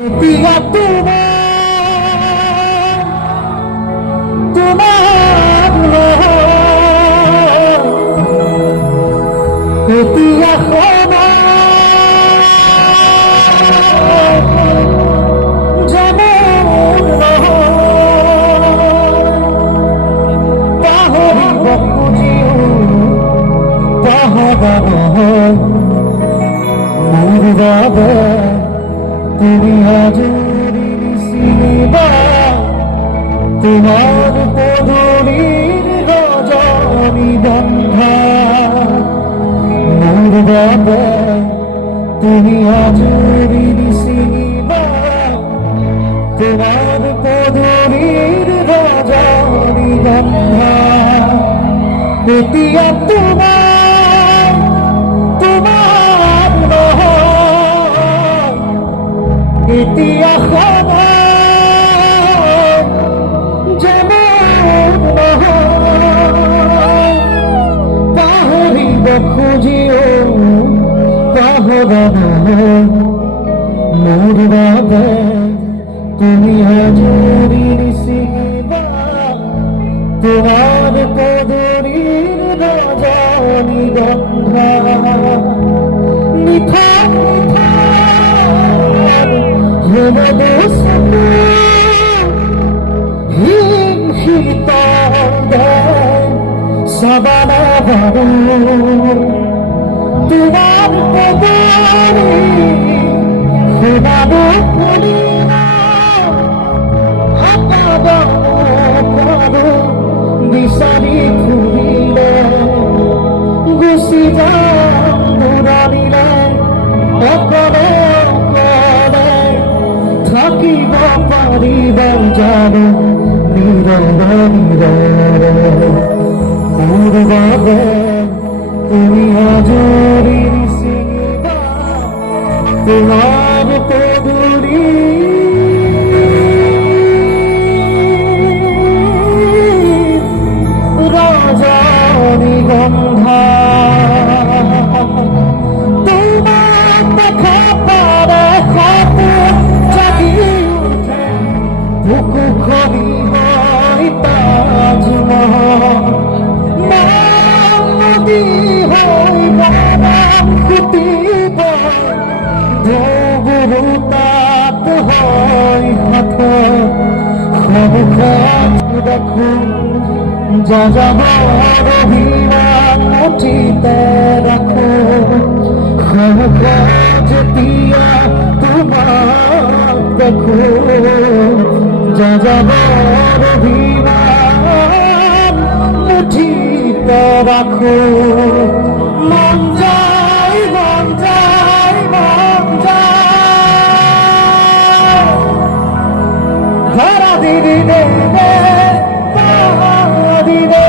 পিয়া তোমার পিয়া তুমি হাজুরির সিবা তোমার পদুরীর রজনী গন্ধা মোর বাবা তুমি হাজুরির সিবা তোমার পদুরীর রজনী গন্ধা পিয়া তোমার তোমার ইতিয়া খবর যেমন পাহরিব খুঁজিও পাহব মোর বাবা তুমি হাজুরির সিবা তোমার পদুরীর রজনী গন্ধা মিঠা সাবানা বাবু তোমার পদারি বাবু বিচারি ঘুরিলে গুচি যাম বুড়ালিলে অকলে থাকিব পাৰিব জানো মোৰ বাবে তুমি হাজুৰিৰ চিবা তোমাৰ পদুৰী ৰজনী গন্ধা তোমাক দেখা পালে সপোন বুকু খৰি হয় তাজমহল নদী হয় মৰম ফুটিব ঢৌবোৰো তাত হয় সন্মুখত দেখো যাযাবৰ অভিমান মুঠিতে ৰাখো সন্মুখত যেতিয়া তোমাক দেখো যাযাবৰ অভিমান মুঠিতে ৰাখো মন যায় মন যায় মন যায় ধৰা দিদি দে দিদে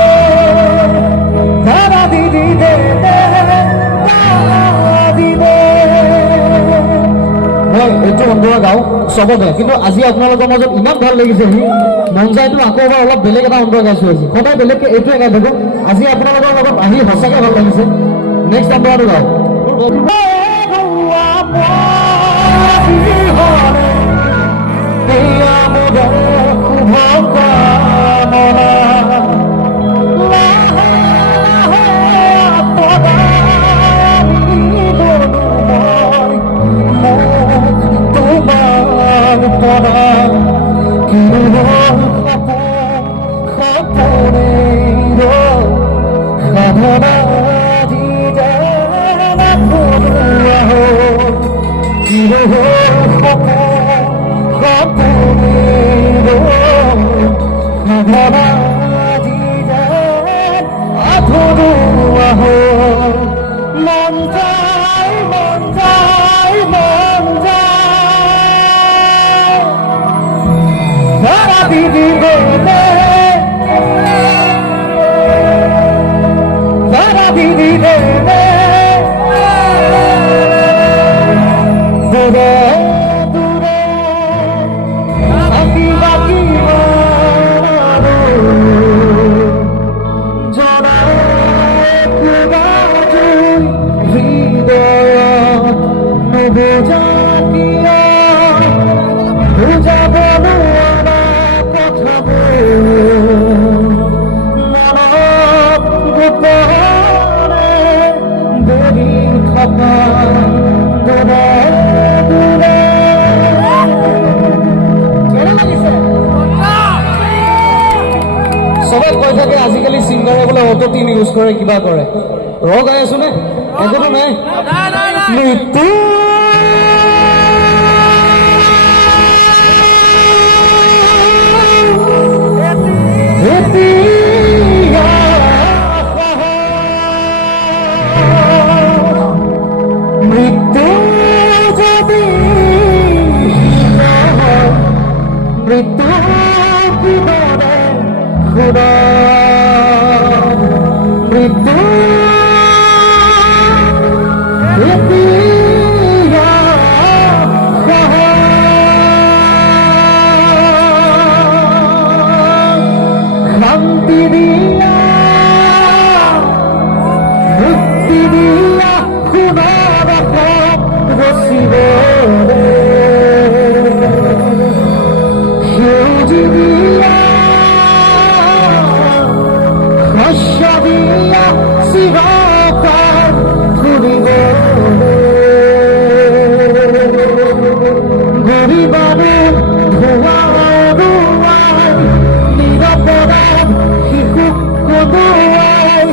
ধৰা দিদি দে দিদে মই এইটো অন্তৰা গাওঁ চবতে কিন্তু আজি আপোনালোকৰ মাজত ইমান ভাল লাগিছে মন যায়তো আকৌ এবাৰ অলপ বেলেগ এটা অন্তৰা গাইছোঁ আজি সদায় বেলেগকৈ এইটোৱে গাই থাকোঁ আজি আপোনালোকৰ লগত আহি সঁচাকৈ ভাল লাগিছে নেক্সট অন্তৰাটো গাওঁ মন যায় মন যায় মন যায় ধরা দিদি দেবে ধরা দিদি দেবে দূরে দূরে বাকি বাকি হৃদয় নব জাতিয়া ক্ৰীম ইউজ কৰে কিবা কৰে গাই আছো নে একোতো নাই মৃত্যু মৃত্যু যদি মৃত্যু বিদরে খুদা মৃত্যু শান্তি দিয়া মুক্তি দিয়া খুদার রসিব সেউজি দিয়া শস্য দিয়া চিরকাল ঘুরিব গরিবারে ধোঁয়া রুয়াই নিরপরাধ শিশুক কদুয়াই